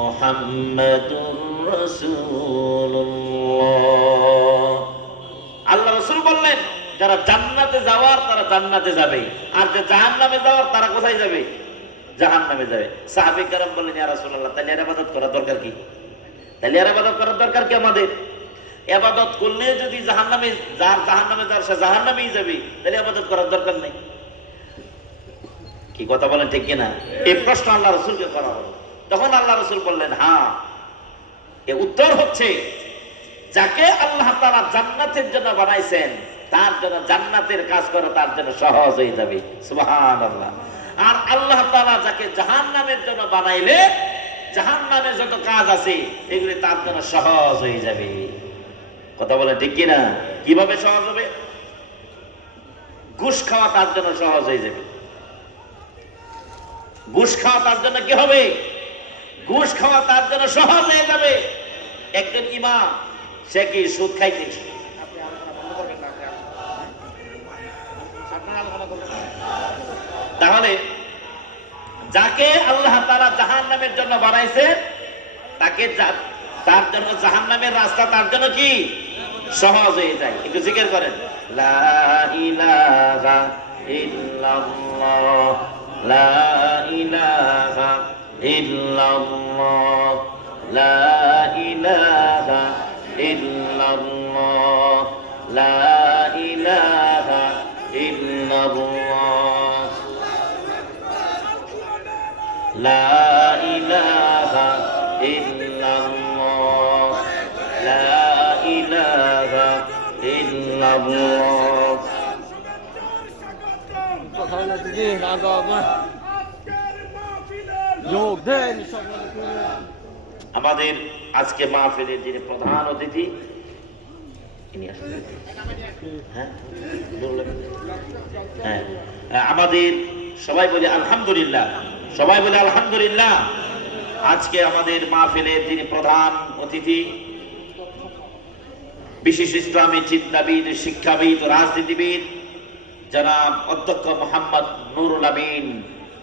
মুহাম্মাদুর রাসূলুল্লাহ। আল্লাহ রাসূল বললেন, যারা জান্নাতে যাওয়ার তারা জান্নাতে যাবে, আর যে জাহান্নামে যাওয়ার তারা কোথায় যাবে? জাহান্নামে যাবে। সাহাবী কেরাম বললেন, ইয়া রাসূলুল্লাহ, তাহলে এর ইবাদত করার দরকার কি? তাহলে এর ইবাদত করার দরকার কি আমাদের? ইবাদত করলে যদি জাহান্নামে যার সে জাহান্নামেই যাবে, তাহলে ইবাদত করার দরকার নেই। কি কথা বলেন, ঠিক কিনা? এই প্রশ্ন আল্লাহ রাসূলকে করা হলো। তখন আল্লাহ রাসূল বললেন, হ্যাঁ, এর উত্তর হচ্ছে, যাকে আল্লাহ তাআলা জান্নাতের জন্য বানাইছেন তার জন্য জান্নাতের কাজ করা তার জন্য সহজ হয়ে যাবে। সুবহানাল্লাহ। আর আল্লাহ তাআলা যাকে জাহান্নামের জন্য বানাইলে জাহান্নামের যত কাজ আছে এগুলি তার জন্য সহজ হয়ে যাবে। কথা বলে ঠিক কিনা? কিভাবে সহজ হবে? ঘুষ খাওয়া তার জন্য সহজ হয়ে যাবে। ঘুষ খাওয়া তার জন্য কি হবে? ঘুষ খাওয়া তার জন্য সহজ হয়ে যাবে। একজন ইমাম, সে কি সুদ খাইতেছে? তাহলে যাকে আল্লাহ তাআলা জাহান্নামের জন্য বানাইছে তাকে তার জন্য জাহান্নামের রাস্তা তার জন্য কি সহজ হয়ে যায়। একটু জিকির করেন, লা ইলাহা ইল্লাল্লাহ, লা ইলাহা ইল্লাল্লাহ, লা ইলাহা ইল্লাল্লাহ, লা ইলাহা ইল্লাল্লাহ, লা ইলাহা ইল্লাল্লাহ, লা ইলাহা ইল্লাল্লাহ। আমাদের আজকে মাহফিলের যিনি প্রধান অতিথি, আমাদের সবাই বলি আলহামদুলিল্লাহ, সবাই বলে আলহামদুলিল্লাহ। আজকে আমাদের মাহফিলের যিনি প্রধান অতিথি, বিশিষ্ট ইসলামী চিন্তাবিদ, শিক্ষাবিদ, রাজনীতিবিদ জনাব অধ্যক্ষ মোহাম্মদ নুরুল আমিন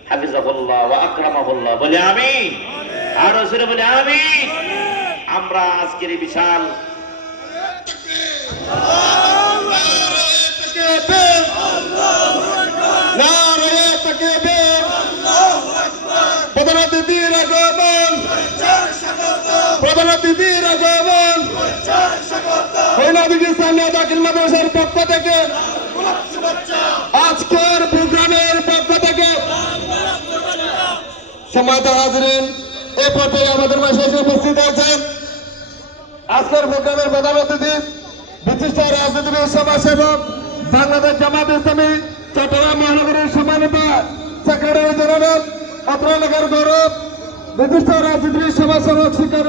হাফিজাহুল্লাহ ওয়া আকরামাহুল্লাহ, বলে আমিন। আর জোরে বলে আমিন। আমরা আজকের এই বিশাল পক্ষ থেকে আজকের প্রোগ্রামের পক্ষ থেকে সম্মানিত হাজিরিন, এ পর্যায়ে আমাদের মাঝে এসে উপস্থিত হয়েছেন আজকের প্রোগ্রামের প্রধান অতিথি, বিশিষ্ট রাজনীতিবিদ, সমাজসেবক, বাংলাদেশ জামাত ইসলামী চট্টগ্রাম মহানগরীর সম্মানিত সেক্রেটারি জেনারেল, অত্র এলাকার গৌরব, বিশিষ্ট রাজনীতিবিদ, সমাজসেবক, শিক্ষা